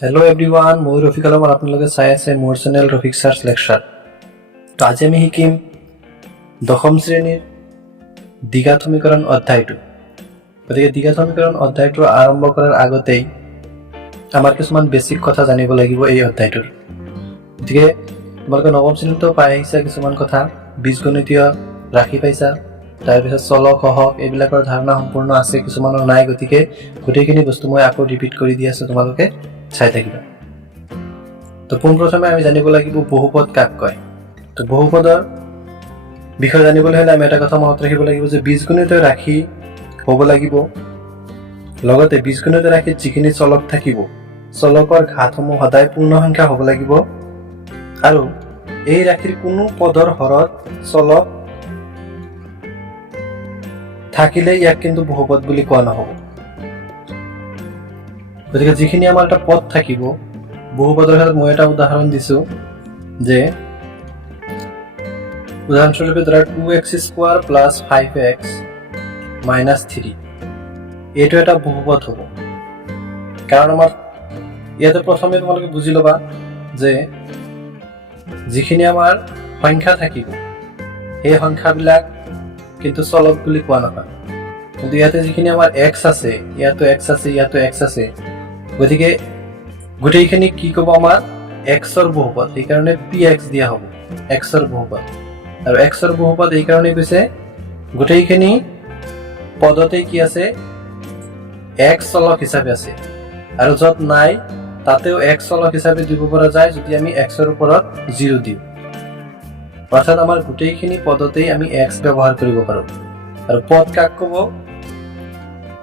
Hello everyone, মই ৰফিক আলম আৰু আপোনালোকে চাই আছে মোৰ চেনেল ৰফিক সাৰ্চ লেকচাৰ। তো আজি আমি শিকিম দশম শ্ৰেণীৰ দ্বিঘাত সমীকৰণ অধ্যায়টো। গতিকে দ্বিঘাত সমীকৰণ অধ্যায়টো আৰম্ভ কৰাৰ আগতেই আমাৰ কিছুমান বেছিক কথা জানিব লাগিব এই অধ্যায়টোৰ। গতিকে তোমালোকে নৱম শ্ৰেণীতো পাই আহিছা কিছুমান কথা, বীজগণিতীয় ৰাশি পাইছা, তাৰপিছত চলক সহক এইবিলাকৰ ধাৰণা সম্পূৰ্ণ আছে, কিছুমানৰ নাই। গতিকে গোটেইখিনি বস্তু মই আকৌ ৰিপিট কৰি দি আছোঁ, তোমালোকে চাই থাকিবা। তো পোনপ্ৰথমে আমি জানিব লাগিব বহুপদ কাক কয়। তো বহুপদৰ বিষয়ে জানিবলৈ হ'লে আমি এটা কথা মনত ৰাখিব লাগিব যে বীজগণিতীয় ৰাশি হ'ব লাগিব, লগতে বীজগণিতীয় ৰাশিত যিখিনি চলক থাকিব চলকৰ ঘাতসমূহ সদায় পূৰ্ণ সংখ্যা হ'ব লাগিব, আৰু এই ৰাশিৰ কোনো পদৰ হৰত চলক থাকিলে ইয়াক কিন্তু বহুপদ বুলি কোৱা নহ'ব। গতিকে যিখিনি আমাৰ এটা পদ থাকিব, বহুপদৰ ক্ষেত্ৰত মই এটা উদাহৰণ দিছোঁ যে উদাহৰণস্বৰূপে ধৰা 2x² + 5x - 3 এইটো এটা বহুপদ হ'ব। কাৰণ আমাৰ ইয়াতে প্ৰথমে তোমালোকে বুজি ল'বা যে যিখিনি আমাৰ সংখ্যা থাকিব সেই সংখ্যাবিলাক কিন্তু চলক বুলি কোৱা নহয়। কিন্তু ইয়াতে যিখিনি আমাৰ x আছে, ইয়াতো x আছে, ইয়াতো x আছে, গতিকে গোটেইখিনি কি ক'ব আমাৰ xৰ বহুপদ, সেইকাৰণে px দিয়া হ'ব xৰ বহুপদ। আৰু xৰ বহুপদ এইকাৰণে কৈছে গোটেইখিনি পদতে কি আছে x চলক হিচাপে আছে, আৰু য'ত নাই তাতেও x চলক হিচাপে দিব পৰা যায় যদি আমি xৰ ওপৰত 0 দিওঁ। অৰ্থাৎ আমাৰ গোটেইখিনি পদতেই আমি x ব্যৱহাৰ কৰিব পাৰোঁ। আৰু পদ কাক ক'ব?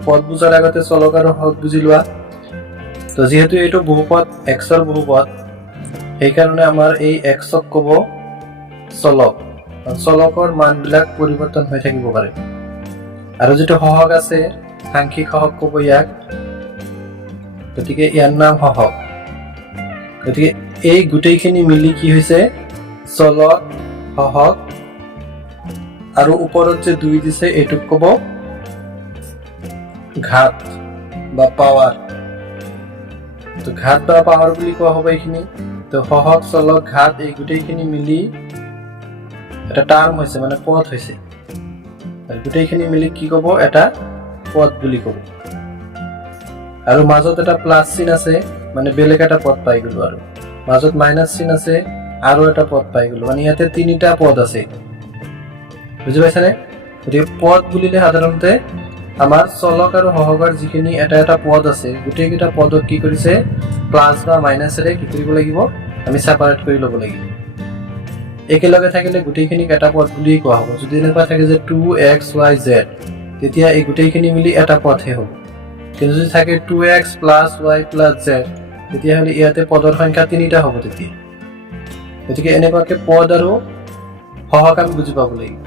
পদ বুজাৰ আগতে চলক আৰু হক বুজি লোৱা। তো যিহেতু এইটো বহুপদ xৰ বহুপদ, সেইকাৰণে আমাৰ এই xক ক'ব চলক। চলকৰ মানবিলাক পৰিৱৰ্তন হৈ থাকিব পাৰে। আৰু যিটো সহক আছে, সাংখ্যিক সহক ক'ব ইয়াক, গতিকে ইয়াৰ নাম সহক। গতিকে এই গোটেইখিনি মিলি কি হৈছে চলক, সহক, আৰু ওপৰত যে 2 দিছে এইটোক ক'ব ঘাত বা পাৱাৰ। তো ঘাত বা পাৱাৰ বুলি কোৱা হ'ব এইখিনি। তো সহক, চলক, ঘাত এই গোটেইখিনি মিলি এটা টাৰ্ম হৈছে, মানে পদ হৈছে। গোটেইখিনি মিলি কি ক'ব? এটা পদ বুলি ক'ব। আৰু মাজত এটা প্লাছ চিন আছে, মানে বেলেগ এটা পদ পাই গ'লো। আৰু মাজত মাইনাছ চিন আছে, আৰু এটা পদ পাই গ'লো, মানে ইয়াতে 3টা পদ আছে। বুজি পাইছানে? গতিকে পদ বুলিলে সাধাৰণতে আমাৰ চলক আৰু সহকৰ যিখিনি এটা এটা পদ আছে, গোটেইকেইটা পদক কি কৰিছে প্লাছ বা মাইনাছেৰে কি কৰিব লাগিব? আমি ছেপাৰেট কৰি ল'ব লাগিব। একেলগে থাকিলে গোটেইখিনিক এটা পদ বুলিয়ে কোৱা হ'ব। যদি এনেকুৱা থাকে যে 2xyz, তেতিয়া এই গোটেইখিনি মিলি এটা পদহে হ'ব। কিন্তু যদি থাকে 2x + y + z, তেতিয়াহ'লে ইয়াতে পদৰ সংখ্যা 3টা হ'ব তেতিয়া। গতিকে এনেকুৱাকে পদ আৰু সহক আমি বুজি পাব লাগিব।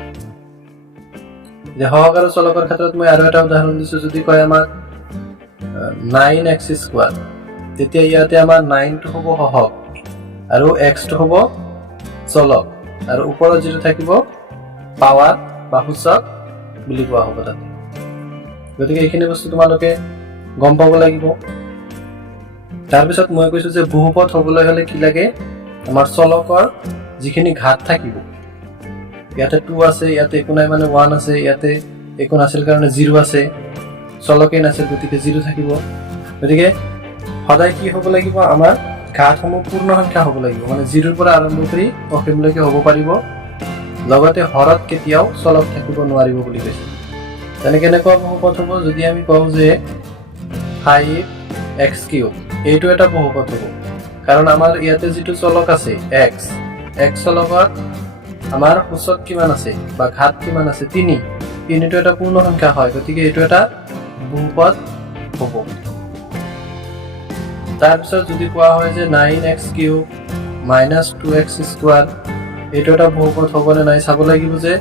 যে সহক আৰু চলকৰ ক্ষেত্ৰত মই আৰু এটা উদাহৰণ দিছোঁ। যদি কয় আমাক 9x², তেতিয়া ইয়াতে আমাৰ 9টো হ'ব সহক আৰু xটো হ'ব চলক, আৰু ওপৰত যিটো থাকিব পাৱাৰ বা সূচক বুলি কোৱা হ'ব তাতে। গতিকে এইখিনি বস্তু তোমালোকে গম পাব লাগিব। তাৰপিছত মই কৈছোঁ যে বহুপদ হ'বলৈ হ'লে কি লাগে? আমাৰ চলকৰ যিখিনি ঘাত থাকিব, ইয়াতে 2 আছে, ইয়াতে একো নাই মানে 1 আছে, ইয়াতে একো নাছিল কাৰণে 0 আছে, চলকেই নাছিল গতিকে 0 থাকিব। গতিকে সদায় কি হ'ব লাগিব? আমাৰ ঘাতসমূহ পূৰ্ণ সংখ্যা হ'ব লাগিব, মানে 0ৰ পৰা আৰম্ভ কৰি অসীমলৈকে হ'ব পাৰিব। লগতে হৰত কেতিয়াও চলক থাকিব নোৱাৰিব বুলি কৈছে। যেনে কেনেকুৱা বহুপদ হ'ব? যদি আমি কওঁ যে 5x³ এইটো এটা বহুপদ হ'ব, কাৰণ আমাৰ ইয়াতে যিটো চলক আছে x চলকত আমাৰ সূচক কিমান আছে বা ঘাত কিমান আছে? 3। 3টো এটা পূৰ্ণ সংখ্যা হয়, গতিকে এইটো এটা বহুপদ হ'ব। তাৰপিছত যদি কোৱা হয় যে 9x³ - 2x², এইটো এটা বহুপদ হ'ব নে নাই চাব লাগিব। যে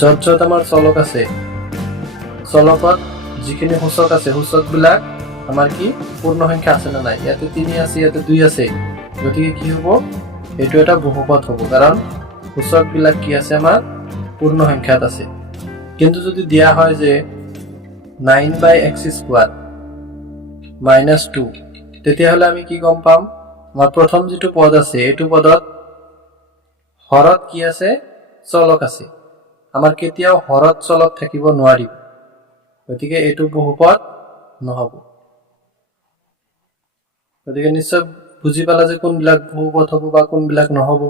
য'ত য'ত আমাৰ চলক আছে, চলকত যিখিনি সূচক আছে, সূচকবিলাক আমাৰ কি পূৰ্ণ সংখ্যা আছে নে নাই? ইয়াতে 3 আছে, ইয়াতে 2 আছে, গতিকে কি হ'ব? এইটো এটা বহুপদ হ'ব, কাৰণ সূচকবিলাক কি আছে? আমাৰ পূৰ্ণ সংখ্যাত আছে। কিন্তু যদি দিয়া হয় যে 9/x² - 2, তেতিয়াহ'লে আমি কি গম পাম আমাৰ প্ৰথম যেটো পদ আছে এটো পদত হৰত কি আছে চলক আছে আমাৰ কেতিয়াও হৰত চলক থাকিব নোৱাৰিব গতিকে এটো বহুপদ নহব গতিকে নিশ্চয় বুজি পালা যে কোনবিলাক বহুপদ হ'ব বা কোনবিলাক নহব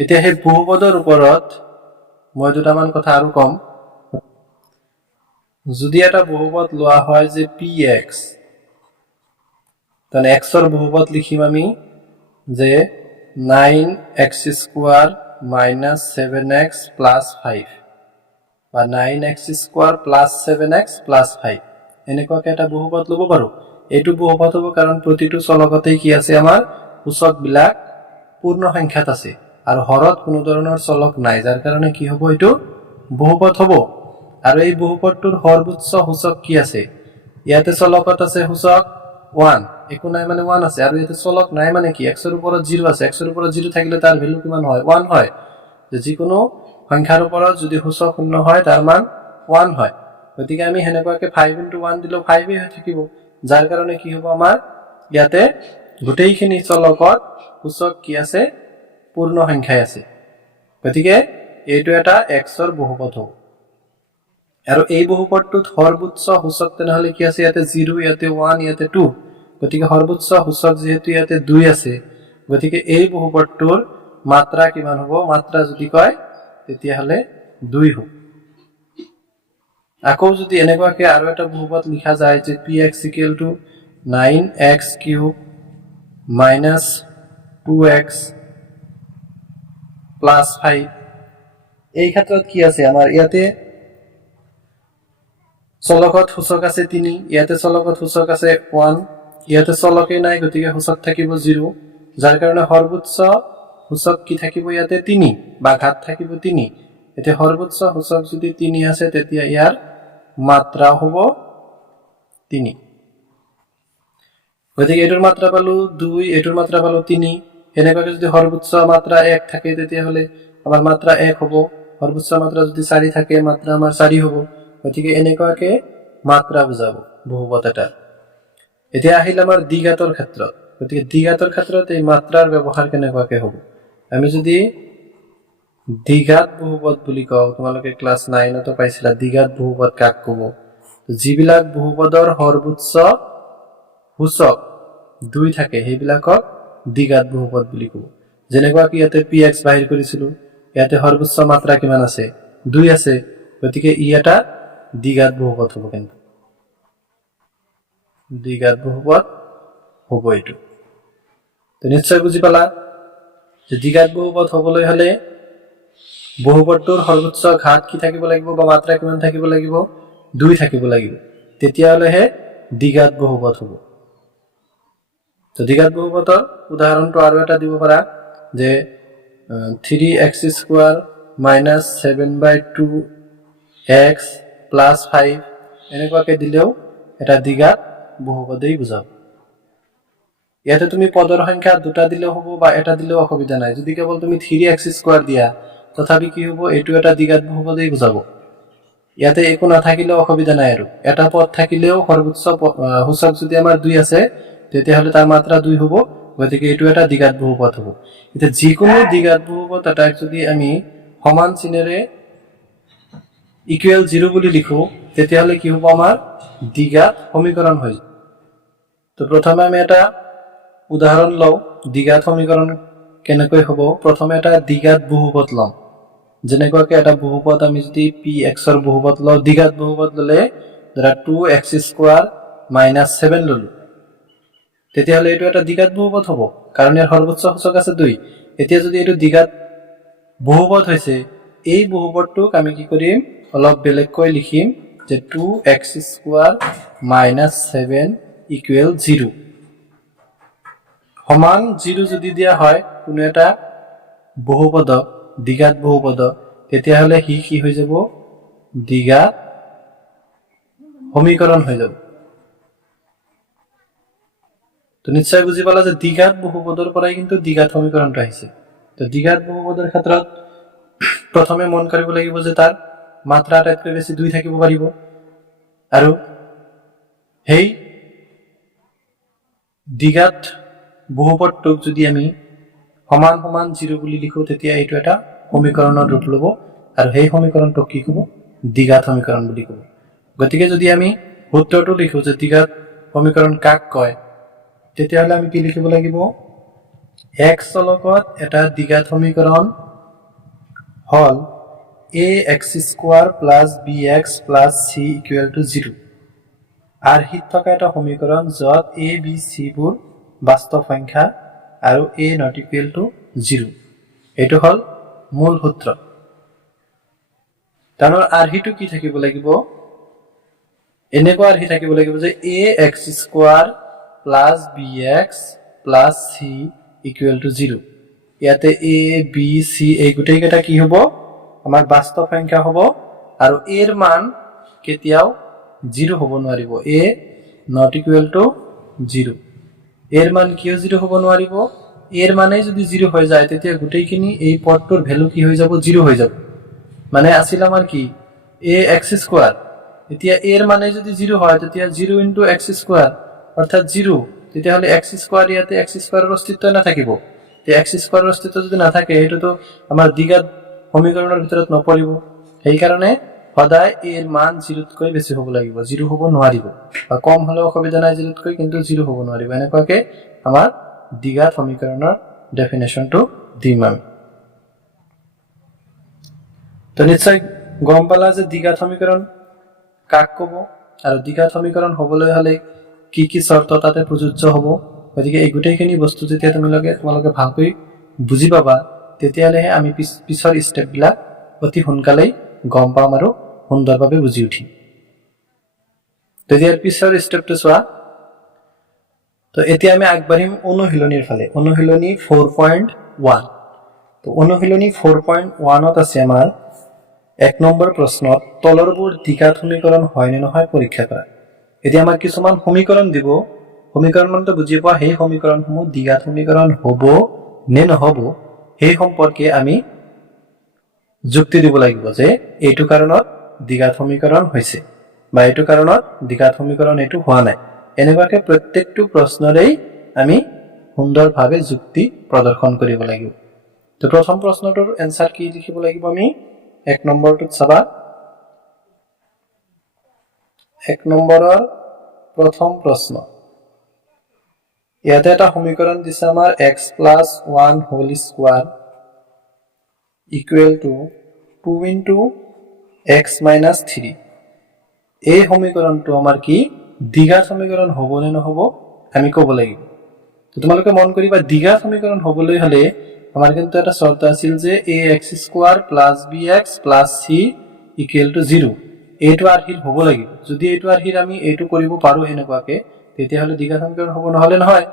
এতিয়া হে বহুপদৰ ওপৰত মই দুটামান কথা আৰু কম যদি এটা বহুপদ লোৱা হয় যে px তাহলে x এর বহুপদ লিখিম আমি যে 9x square minus 7x plus 5 বা 9x square plus 7x plus 5 এনেকুৱাকে এটা বহুপদ লব পাৰো এটো বহুপদ হ'ব কাৰণ প্ৰতিটো চলকতেই কি আছে আমাৰ সূচক বিলাক পূৰ্ণ সংখ্যাত আছে আৰু হৰত কোনো ধৰণৰ চলক নাই যাৰ কাৰণে কি হ'ব এটো বহুপদ হ'ব আৰু এই বহুপদটোৰ সৰ্বোচ্চ সূচক কি আছে ইয়াতে চলকত আছে সূচক 1 একো নাই মানে 1 আছে আৰু ইয়াতে চলক নাই মানে কি x এৰ ওপৰত 0 আছে x এৰ ওপৰত 0 থাকিলে তাৰ ভ্যালু কিমান হয় 1 হয় যে যিকোনো সংখ্যাৰ ওপৰত যদি সূচক শূন্য হয় তাৰ মান 1 হয় গতিকে আমি হেনেকুৱাকে 5 * 1 দিলে 5 হৈ থাকিব যাৰ কাৰণে কি হ'ব আমাৰ ইয়াতে গোটেইখিনি চলকত সূচক কি আছে পূৰ্ণ সংখ্যাই আছে গতিকে এইটো এটা x এৰ বহুপদ হ'ব আৰু এই বহুপদটোত সৰ্বোচ্চ সূচক তেনেহলে কি আছে ইয়াতে 0 ইয়াতে 1 ইয়াতে 2 গতিকে সৰ্বোচ্চ সূচক যেহেতু ইয়াতে 2 আছে গতিকে এই বহুপদটোৰ মাত্ৰা কিমান হ'ব মাত্ৰা যদি কয় তেতিয়া হলে 2 হ'ব আকৌ যদি এনেকুৱাকে আৰু এটা বহুপদ লিখা যায় যে px = 9x³ minus 2x plus 5 এই ক্ষেত্ৰত কি আছে আমাৰ ইয়াতে চলকত সূচক আছে 3 ইয়াতে চলকত সূচক আছে 1 ইয়াতে চলকে নাই গতিকে সূচক থাকিব 0 যাৰ কাৰণে সৰ্বোচ্চ সূচক কি থাকিব ইয়াতে 3 বা ঘাত থাকিব 3 এতে সৰ্বোচ্চ সূচক যদি 3 আছে তেতিয়া ইয়াৰ মাত্ৰা হ'ব 3 গতিকে এটোৰ মাত্ৰা পালো 2 এটোৰ মাত্ৰা পালো 3 এনেকৈ যদি সৰ্বোচ্চ মাত্ৰা 1 থাকে তেতিয়া হলে আমাৰ মাত্ৰা 1 হ'ব সৰ্বোচ্চ মাত্ৰা যদি 4 থাকে মাত্ৰা আমাৰ 4 হ'ব গতিকে এনেকুৱাকে মাত্ৰা বুজাব বহুপদ এটা এতিয়া আহিল আমাৰ দ্বিঘাতৰ ক্ষেত্ৰত গতিকে দ্বিঘাতৰ ক্ষেত্ৰত এই মাত্ৰাৰ ব্যৱহাৰ কেনেকুৱাকে হ'ব আমি যদি দ্বিঘাত বহুপদ বুলি কওঁ তোমালোকে ক্লাস 9 ত পাইছিলা দ্বিঘাত বহুপদ কাক ক'ব যিবিলাক বহুপদৰ সৰ্বোচ্চ সূচক 2 থাকে সেইবিলাকক দ্বিঘাত বহুপদ বুলি কব যেনেকুৱা কি ইয়াতে px বাহিৰ কৰিছিলো ইয়াতে সৰ্বোচ্চ মাত্ৰা কিমান আছে 2 আছে গতিকে ই এটা দ্বিঘাত বহুপদ হ'ব কিন্তু দ্বিঘাত বহুপদ হ'ব এটো তো নিশ্চয় বুজি পালা যে দ্বিঘাত বহুপদ হ'বলৈ হলে বহুপদটোৰ সৰ্বোচ্চ ঘাত কি থাকিব লাগিব বা মাত্ৰা কিমান থাকিব লাগিব 2 থাকিব লাগিব তেতিয়া হলেহে দ্বিঘাত বহুপদ হ'ব তো দ্বিঘাত বহুপদৰ উদাহৰণটো আৰু এটা দিব পাৰা যে 3x² minus 7/2x plus 5 এনেকুৱাকে দিলেও এটা দ্বিঘাত বহুপদেই বুজাব ইয়াতে তুমি পদৰ সংখ্যা দুটা দিলেও হ'ব বা এটা দিলেও অসুবিধা নাই যদি কেৱল তুমি 3x² দিয়া তথাপি কি হ'ব এটো এটা দ্বিঘাত বহুপদেই বুজাব ইয়াতে একো নাথাকিলেও অসুবিধা নাই আৰু এটা পদ থাকিলেও সৰ্বোচ্চ সূচক যদি আমাৰ 2 আছে তেতিয়া হলে তাৰ মাত্ৰা 2 হ'ব গতিকে এটো এটা দ্বিঘাত বহুপদ হ'ব এটা যিকোনো দ্বিঘাত বহুপদ এটা যদি আমি সমান চিহ্নেৰে ইকুৱেল 0 বুলি লিখো তেতিয়া হলে কি হ'ব আমাৰ দ্বিঘাত সমীকৰণ হৈ যায় তো প্ৰথমে আমি এটা উদাহৰণ লও দ্বিঘাত সমীকৰণ কেনেকৈ হ'ব প্ৰথমে এটা দ্বিঘাত বহুপদ লম যেনেকুৱাকে এটা বহুপদ আমি যদি px এৰ বহুপদ লও দ্বিঘাত বহুপদ ললে ধৰা 2x² minus 7 ললো তেতিয়া হলে এটো এটা দ্বিঘাত বহুপদ হ'ব কাৰণ ইয়াৰ সৰ্বোচ্চ সূচক আছে 2 এতিয়া যদি এটো দ্বিঘাত বহুপদ হৈছে এই বহুপদটোক আমি কি কৰিম অলপ বেলেগকৈ লিখিম যে 2x² minus 7 = 0 সমান 0 যদি দিয়া হয় কোনো এটা বহুপদ দ্বিঘাত বহুপদ তেতিয়া হলে কি হৈ যাব দ্বিঘাত সমীকৰণ হৈ যাব তো নিশ্চয় বুজি পালা যে দ্বিঘাত বহুপদৰ পৰাই কিন্তু দ্বিঘাত সমীকৰণটো আহিছে তো দ্বিঘাত বহুপদৰ ক্ষেত্ৰত প্ৰথমে মন কৰিব লাগিব যে তাৰ মাত্ৰা আটাইতকৈ বেছি 2 থাকিব পাৰিব আৰু হেই দ্বিঘাত বহুপদটোক যদি আমি সমান সমান 0 বুলি লিখো তেতিয়া এইটো এটা সমীকৰণৰ ৰূপ ল'ব আৰু সেই সমীকৰণটোক কি ক'ব দ্বিঘাত সমীকৰণ বুলি ক'ব গতিকে যদি আমি সূত্ৰটো লিখো যে দ্বিঘাত সমীকৰণ কাক কয় তেতিয়া হলে আমি কি লিখিব লাগিব x লগত এটা দ্বিঘাত সমীকৰণ হল ax² + bx + c = 0 আৰ হিত থকা এটা সমীকৰণ যত a b c বোৰ বাস্তৱ সংখ্যা আৰু a ≠ 0 এটো হল মূল সূত্ৰ তানৰ আৰহিটো কি থাকিব লাগিব এনেকুৱা আৰহি থাকিব লাগিব যে ax² + bx + c = 0 ইয়াতে a b c এই গোটেই কেইটা কি হ'ব আমাৰ বাস্তৱ সংখ্যা হ'ব আৰু a এৰ মান কেতিয়াও 0 হ'ব নোৱাৰিব a ≠ 0 এৰ মান কিয় 0 হ'ব নোৱাৰিব এৰ মানে যদি 0 হৈ যায় তেতিয়া গোটেইখিনি এই পদটোৰ ভ্যালু কি হৈ যাব 0 হৈ যাব মানে আছিল আমাৰ কি ax² এতিয়া এর মানে যদি 0 হয় তেতিয়া 0 * x² অর্থাৎ 0 তেতিয়া হলে x² ইয়াতে x² এর অস্তিত্ব নাথাকিব তে x² এর অস্তিত্ব যদি না থাকে এটো তো আমাৰ দ্বিঘাত সমীকৰণৰ ভিতৰত নপৰিব সেই কাৰণে সদায় এর মান 0 তকৈ বেছি হ'ব লাগিব 0 হ'ব নোৱাৰিব বা কম হলে অসুবিধা নাই 0 তকৈ কিন্তু 0 হ'ব নোৱাৰিব এনেকুৱাকে আমাৰ দ্বিঘাত সমীকৰণৰ ডেফিনেশনটো দিম আমি তো নিশ্চয় গম পালা যে দ্বিঘাত সমীকৰণ কাক ক'ব আৰু দ্বিঘাত সমীকৰণ হ'বলৈ হলে কি কি শৰ্ত তাতে প্ৰযোজ্য হ'ব গতিকে এই গোটেইখিনি বস্তু যেতিয়া তোমালোকে ভালকৈ বুজি পাবা তেতিয়ালে আমি পিছৰ স্টেপবিলাক অতি সোনকালেই গম পাম আৰু সুন্দৰভাৱে বুজি উঠিম তেতিয়াৰ পিছৰ স্টেপটো চোৱা তো এতিয়া আমি আগবাঢ়িম অনুশীলনীৰ ফালে অনুশীলনী 4.1 তো অনুশীলনী 4.1 ত আছে আমাৰ 1 নম্বৰ প্ৰশ্নত তলৰবোৰ দ্বিঘাত সমীকৰণ হয় নে নহয় পৰীক্ষা কৰা এতিয়া আমাক কিছুমান সমীকৰণ দিব সমীকৰণ মানে বুজি পোৱা সেই সমীকৰণসমূহ দ্বিঘাত সমীকৰণ হ'ব নে নহব সেই সম্পৰ্কে আমি যুক্তি দিব লাগিব যে এইটো কাৰণত দ্বিঘাত সমীকৰণ হৈছে বা এইটো কাৰণত দ্বিঘাত সমীকৰণ এটো হোৱা নাই এনেকুৱাকে প্ৰত্যেকটো প্ৰশ্নৰেই আমি সুন্দৰভাৱে যুক্তি প্ৰদৰ্শন কৰিব লাগিব তো প্ৰথম প্ৰশ্নটোৰ এনসাৰ কি লিখিব লাগিব আমি 1 নম্বৰটোত চাবা 1 নম্বৰৰ প্ৰথম প্ৰশ্ন ইয়াতে এটা সমীকৰণ দিছে আমাৰ x + 1 whole square equal to 2 * x - 3 এই সমীকৰণটো আমাৰ কি দ্বিঘাত সমীকৰণ হ'ব নে নহব আমি ক'ব লাগিব তো তোমালোকে মন কৰিবা দ্বিঘাত সমীকৰণ হ'বলৈ হলে আমাৰ কিন্তু এটা শর্ত আছিল যে ax² + bx + c = 0 এইটো আৰহিত হ'ব লাগিব যদি এইটো আৰহিত আমি এইটো কৰিব পাৰো এনেকুৱাকে তেতিয়া হলে দ্বিঘাত সমীকৰণ হ'ব নহলে নহয়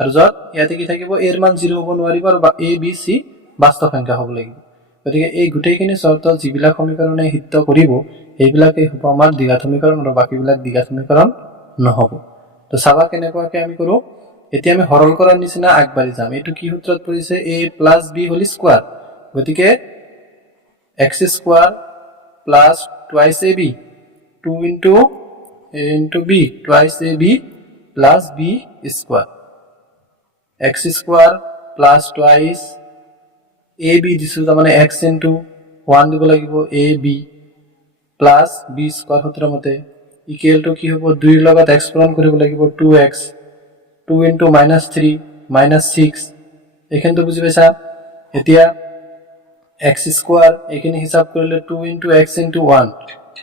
আৰু যত ইয়াতে কি থাকিব এৰ মান 0 হ'ব নোৱাৰিব আৰু a b c বাস্তৱ সংখ্যা হ'ব লাগিব গতিকে এই গোটেইখিনি শৰ্ত যিবিলাক সমীকৰণে হিত কৰিব এইবিলাকে হ'ব আমাৰ দ্বিঘাত সমীকৰণ আৰু বাকিবিলাক দ্বিঘাত সমীকৰণ নহব তো চাবা কেনেকুৱাকে আমি কৰো এতিয়া আমি হৰল কৰাৰ নিচিনা আগবাঢ়ি যাম এটো কি সূত্ৰত পৰিছে a + b হোল স্কয়ার গতিকে x² + twice ab 2 into b twice ab plus b square x² plus twice ab দিছো মানে x into 1 দিব লাগিব ab plus b square সূত্ৰৰ মতে ইকুৱেল টু কি হ'ব 2 ৰ লগত x পূৰণ কৰিব লাগিব 2x 2 into -3 -6 এখানটো বুজি পাইছা এতিয়া x² এখানে হিসাব কৰিলে 2 into x into 1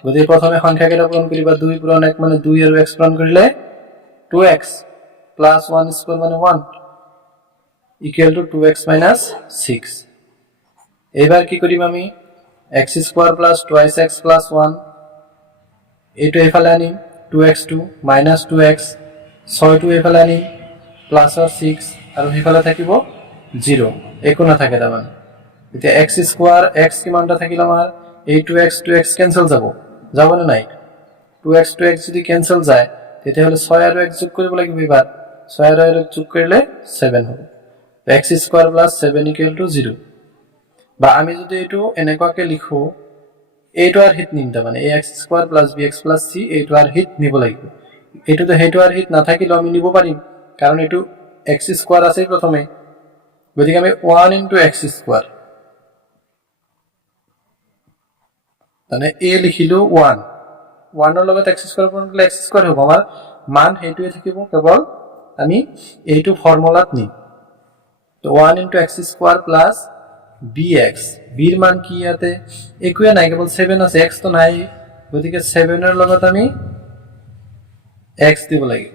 গতিকে প্ৰথমে সংখ্যা কেইটা পূৰণ কৰিবা 2 পূৰণ 1 মানে 2 আৰু x পূৰণ কৰিলে 2x plus 1 square মানে 1 equal to 2x minus 6 এবার কি কৰিম আমি x² plus twice x plus 1 এইটো এফালে আনিম 2x2 minus 2x 6 টো এফালে আনিম plus 6 আৰু এফালে থাকিব 0 একো না থাকে তাৰমানে এতিয়া x² x কিমানটা থাকিল আমাৰ এই 2x 2x ক্যান্সেল যাব না নাই 2x 2x যদি ক্যান্সেল যায় তেতিয়া হলে 6 আৰু x যোগ কৰিব লাগিব এবাৰ 6 আৰু x যোগ কৰিলে 7 হ'ব x² plus 7 equal to 0 বা আমি যদি এটো এনেকুৱাকে লিখো এইটো আর হিট নিম মানে ax² plus bx plus c এইটো আর হিট নিব লাগিব এটো তো হেটো আর হিট না থাকিলে আমি নিব পাৰিম কাৰণ এইটো x স্কয়াৰ আছে প্ৰথমে গতিকে আমি 1 * x স্কয়াৰ মানে a লিখিলো 1 1 ৰ লগত x স্কয়াৰ পূৰণ কৰিলে x স্কয়াৰ হ'ব আমাৰ মান হেইটোৱে থাকিব কেৱল আমি এইটো ফৰ্মুলাত নি তো 1 * x square plus bx b ৰ মান কি ইয়াতে একোৱে নাই কেৱল 7 আছে x তো নাই গতিকে 7 ৰ লগত আমি x দিব লাগিব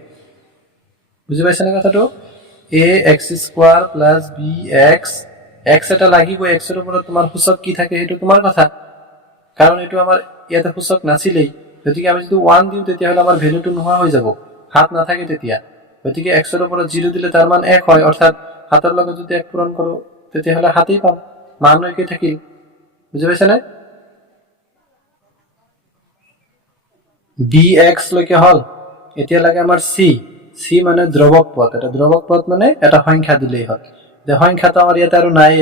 বুজি পাইছানে কথাটো ax square plus bx x এটা লাগিব x ৰ ওপৰত তোমাৰ সূচক কি থাকে হেতু তোমাৰ কথা কাৰণ এটো আমাৰ ইয়াতে সূচক নাছিলেই গতিকে আমি যদি 1 দিও তেতিয়া হলে আমাৰ ভ্যালুটো নোহোৱা হৈ যাব হাত না থাকে তেতিয়া গতিকে x ৰ ওপৰত 0 দিলে তাৰ মান 1 হয় অৰ্থাৎ হাতৰ লগত যদি 1 পূৰণ কৰো তেতিয়া হলে হাতেই পাম মান একে থাকিল বুজি পাইছানে bx লৈকে হল এতিয়া লাগে আমাৰ c মানে দ্ৰৱক পদ এটা দ্ৰৱক পদ মানে এটা সংখ্যা দিলেই হয় যে সংখ্যাটো আমাৰ ইয়াত আৰু নাই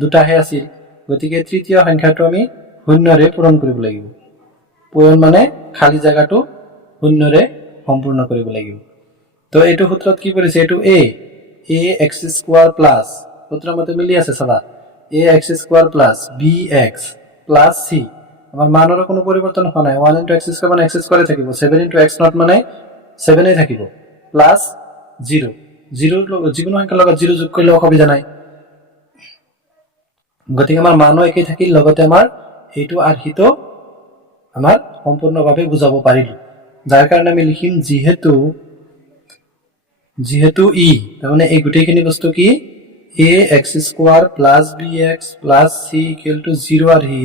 দুটাহে আছিল গতিকে তৃতীয় সংখ্যাটো আমি শূন্যৰে পূৰণ কৰিব লাগিব পূৰণ মানে খালি জায়গাটো শূন্যৰে সম্পূৰ্ণ কৰিব লাগিব তো এইটো সূত্ৰত কি কৰিছে এইটো ax স্কয়াৰ প্লাস সূত্ৰৰ মতে মিলি আছে চাবা ax square plus bx plus c আমাৰ মানৰ কোনো পৰিবৰ্তন হোৱা নাই 1 * x স্কয়াৰ মানে x স্কয়াৰে থাকিব 7 * x নট মানে 7 এ থাকিব প্লাস 0 যিকোনো সংখ্যাৰ লগত 0 যোগ কৰিলে অসুবিধা নাই গতিকে আমাৰ মানো একেই থাকিল লগতে আমাৰ এইটো আৰ্হিত আমাৰ সম্পূৰ্ণভাৱে বুজাব পাৰিলো যাৰ কাৰণে আমি লিখিম যেহেতু ই তাৰমানে এই গোটেইখিনি বস্তু কি ax square plus bx plus c = 0 আৰ্হি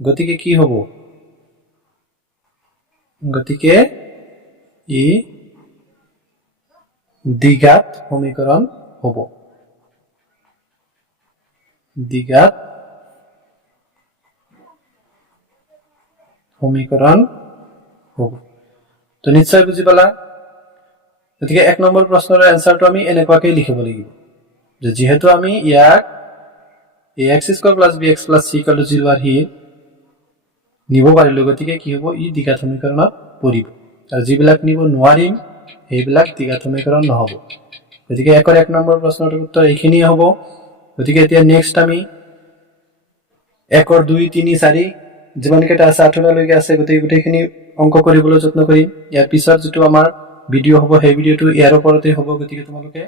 গতিকে কি হ'ব গতিকে ই দ্বিঘাত সমীকৰণ হ'ব দ্বিঘাত সমীকৰণ হ'ব তো নিশ্চয় বুজি পালা গতিকে 1 নম্বৰ প্ৰশ্নৰ এনসাৰটো আমি এনেকুৱাকৈ লিখিব লাগিব যে যেহেতু আমি ইয়াক ax square plus bx plus c = 0 আৰ্হি নিব পাৰিলো গতিকে কি হ'ব ই দ্বিঘাত সমীকৰণত পৰিব আৰু যিবিলাক নিব নোৱাৰিম এইবিলাক দ্বিঘাত সমীকৰণ নহব গতিকে 1 নম্বৰ প্ৰশ্নৰ উত্তৰ এইখিনিয়ে হ'ব গতিকে এতিয়া নেক্সট আমি 1 2 3 4 যিমানকেইটা আছে 8 লৈকে আছে গোটেইখিনি অংক কৰিবলৈ যত্ন কৰিম ইয়াৰ পিছত যেটো আমাৰ ভিডিও হ'ব সেই ভিডিওটো ইয়াৰ ওপৰতে হ'ব গতিকে তোমালোকে